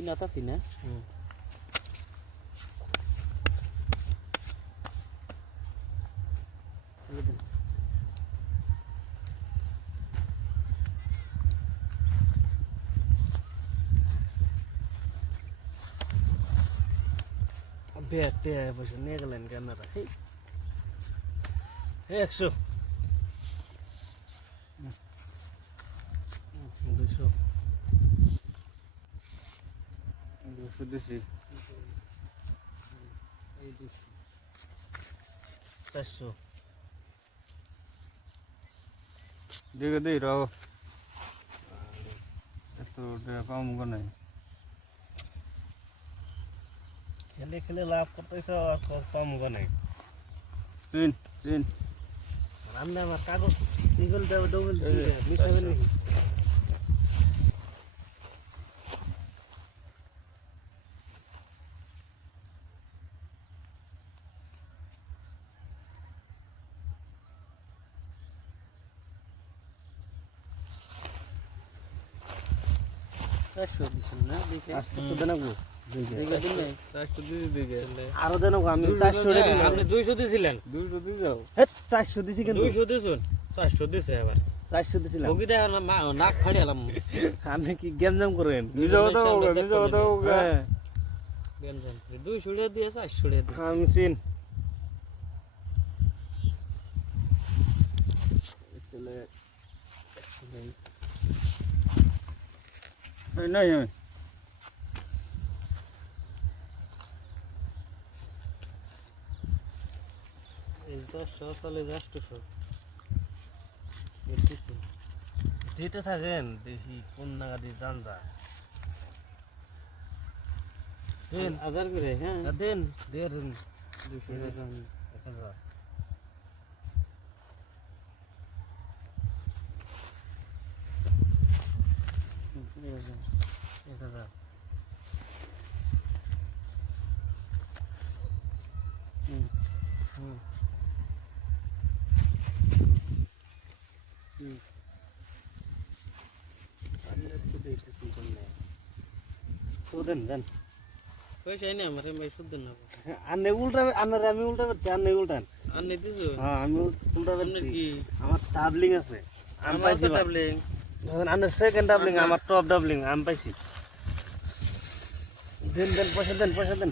কিনাত আছি না ব্যাগটা বসে নিয়ে গেলেন ক্যামেরা 100 200 200 দিছি এই 200 400 দেখে দেই রাও এত কম নাই খেলে খেলে লাভ করতেছ আর কম গনে তিন তিন আমরা আমার কাগজ ইগল দেব ডবল মিশাবেন নাকি 400 দিছেন না দেখে তো দেনাগো দেখে দিন নাই 400 দিছি দেখে আরো দেনাগো আমি 400 রে দিলাম আপনি 200 দিছিলেন 200 দি যাও হে 400 দিছি কিন্তু 200 দিছুন 400 দিছে এবার 400 দিছিলাম ওগি দেখ না নাক ফাড়িয়ালাম আপনি কি গেম জাম করেন নিজেও দাও হ্যাঁ গেম জাম 200 টাকা দিয়ে 400 টাকা দিছি আমি চিন চলে নাই এই 400 চলে 800 দিতে থাকেন দেখি কোন নাগা দিয়ে জান যায় দেন 1000 করে হ্যাঁ দেন দেন 200 টাকা 1000 1000 দেন পয়সা নেই আমার ভাই শুদ্ধ না আন্নে উল্টা আন্নারে আমি উল্টা করছি আন্নে উল্টান আর নেই দিছো হ্যাঁ আমি উল্টা আপনার করছি কি আমার ডাবলিং আছে আমি আমার পাইছি তো ডাবলিং আন্নার সেকেন্ড ডাবলিং আমার টপ ডাবলিং আমি পাইছি দেন পয়সা দেন